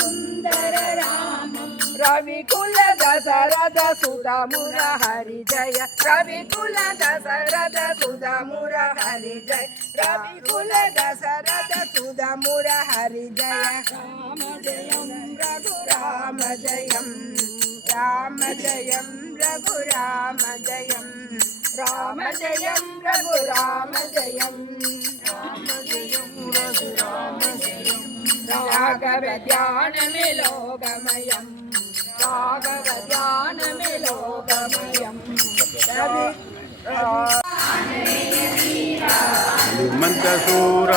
సుందర రామము రవికుల దశరథ సుధముర హరి జయ. రవికుల దశరథ సుధముర హరి జయ. రవికుల దశరథ సుధముర హరి జయ. రామ జయం రఘు రామ జయం. రామ జయం రఘు రామ జయం. రామ జయం రఘు రామ జయం. రాఘవ ధ్యానమే లోకమయం. రాఘవ ధ్యానమే లోకమయం. హనుమంతసూర.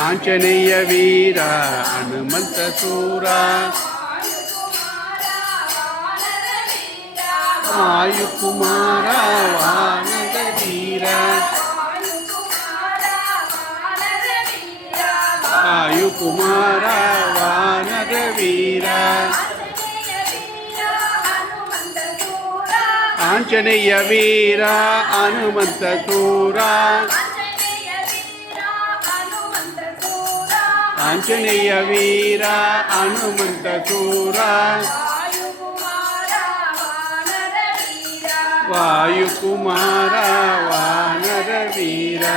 ఆంజనేయ వీర హనుమంతసూర. ఆయుకుమార వానర వీర. आयुकुमार वानरवीरा ఆంజనేయ వీర హనుమంత సూరా ఆంజనేయ వీర హనుమంత సూరా వాయుకుమార వానర వీరా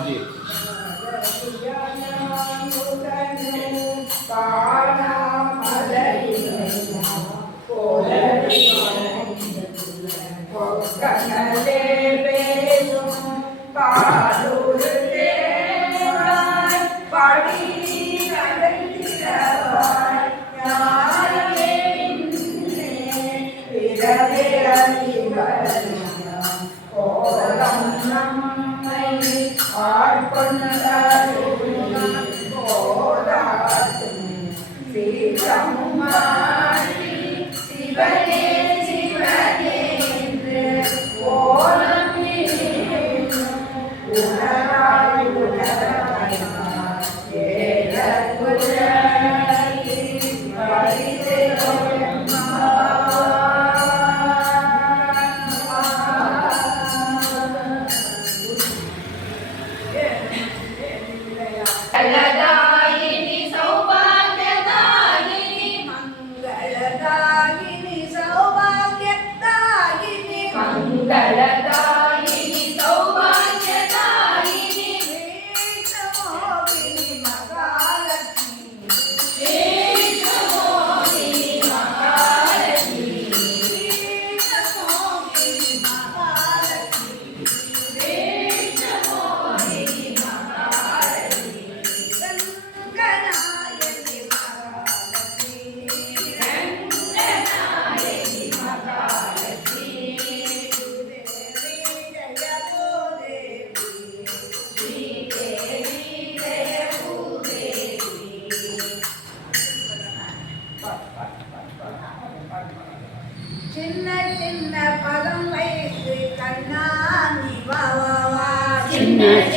Ram ji Hallelujah. con la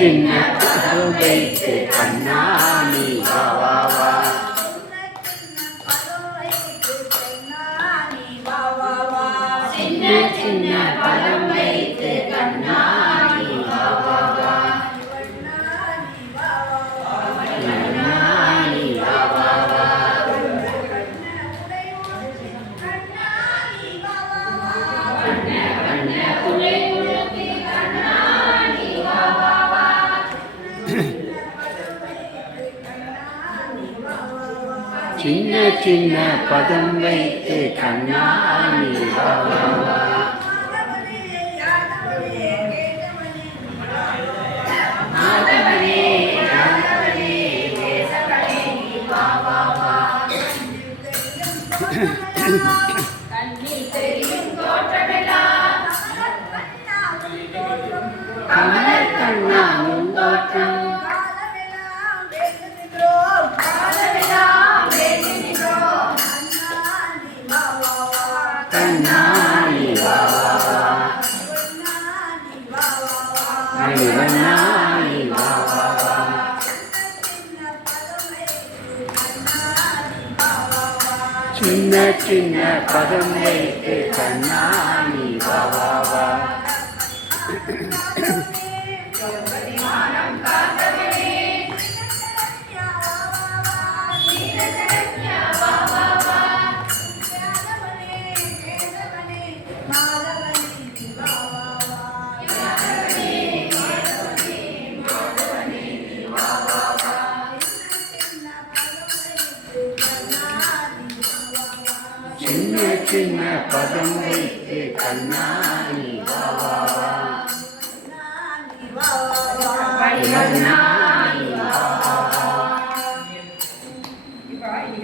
சின்ன சின்ன பதம் வைத்து கண்ணாணி Suddenly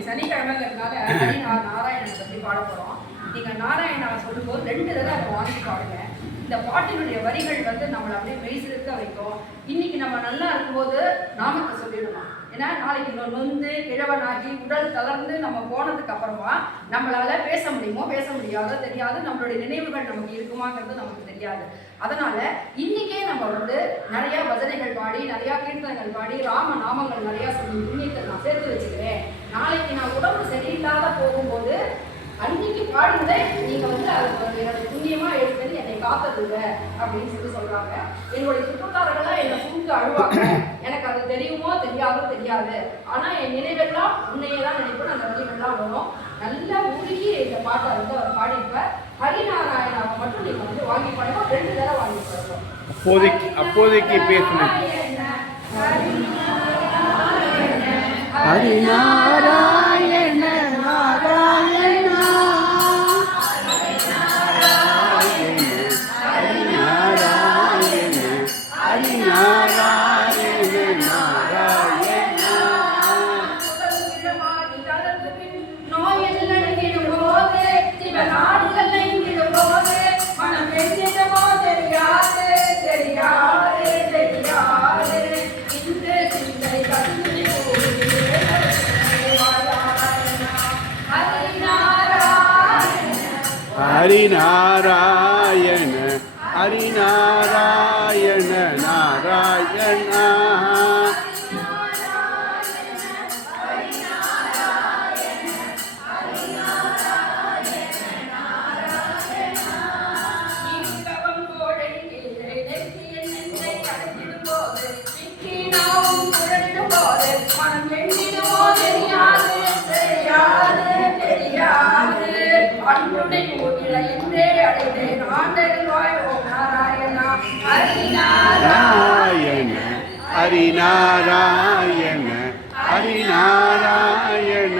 சனிக்கிழமைங்கிறதுனால ஹரி நா- நாராயணனை பற்றி பாட போகிறோம் நீங்கள் நாராயணா சொல்லும்போது ரெண்டு தடவை அதை வாங்கி பாடுங்க. இந்த பாட்டினுடைய வரிகள் வந்து நம்மளை அப்படியே மெய் சிலிர்க்க வைக்கும். இன்னைக்கு நம்ம நல்லா இருக்கும்போது நாமத்தை சொல்லிடணும். ஏன்னா நாளைக்கு நொ- நொந்து கிழவனாகி உடல் தளர்ந்து நம்ம போனதுக்கு அப்புறமா நம்மளால பேச முடியுமோ பேச முடியாதோ தெரியாது நம்மளுடைய நினைவுகள் நமக்கு இருக்குமாங்கிறது நமக்கு தெரியாது. அதனால இன்னைக்கே நம்ம வந்து நிறைய பஜனைகள் பாடி நிறைய கீர்த்தனங்கள் பாடி ராம நாமங்கள் நிறைய சொல்லி புண்ணியத்தை நான் சேர்த்து வச்சுக்கிறேன். நாளைக்கு நான் உடம்பு சரியில்லாத போகும்போது அன்னைக்கு பாடுங்க. நீங்க வந்து அது எனக்கு என்னோட புண்ணியமா எடுத்து என்னை காத்ததுங்க அப்படின்னு சொல்லி சொல்றாங்க. என்னுடைய சுற்றத்தார்கள்லாம் என்னை சுருக்கு அழுவாங்க. எனக்கு அது தெரியுமோ தெரியாதோ தெரியாது. ஆனால் என் நினைவெல்லாம் உன்னையே தான் நினைப்பேன். அந்த வரிகள்லாம் வரும். நல்லா உருகி இந்த பாட்டை வந்து அவர் பாடியிருப்பார். ஹரிநாராயணாவை மட்டும் நீங்கள் வந்து வாங்கி பாடுங்க ரெண்டு தடவை வாங்கி அப்போதைக்கு அப்போதைக்கு பேசணும் ஹரிநாராயண நாராயணா. ஹரிநாராயண. ஹரிநாராயண ஹரிநாராயண பண்புடை போதில என்றே ஹரிநாராயண ஹரிநாராயண.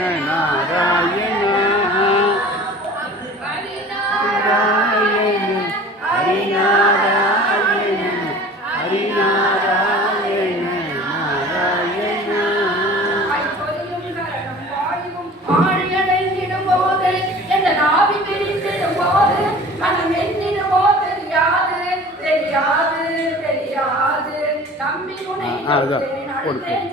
கொடுப்போம்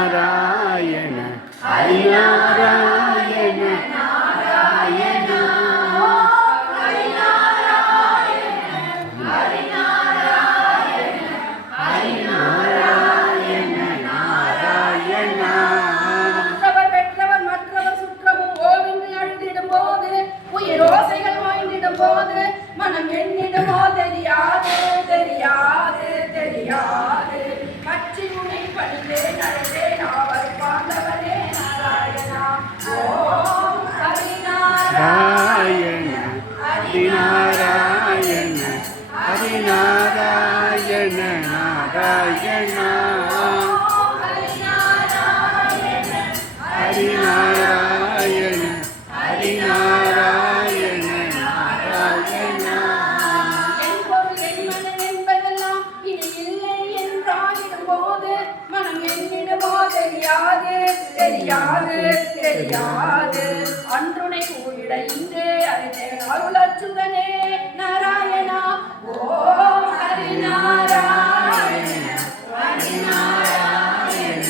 ஹரிநாராயண ஹரிநாராயண ஹரிநாராயண. தெரியாது தெரியாது தெரியாது. அன்றுனை கூயிட இன்று அறிந்தேன் அருளச்சுதனே நாராயணா. ஓம் ஹரிநாராயண ஹரிநாராயண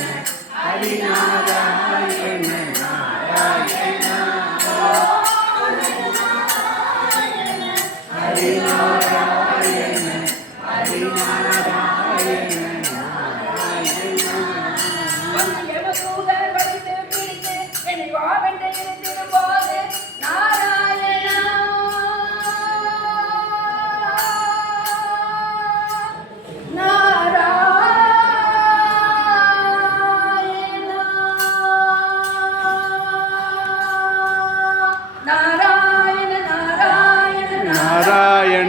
ஹரிநாராயண நாராயணா ஹரிநாராயண ஹரிநாராயண.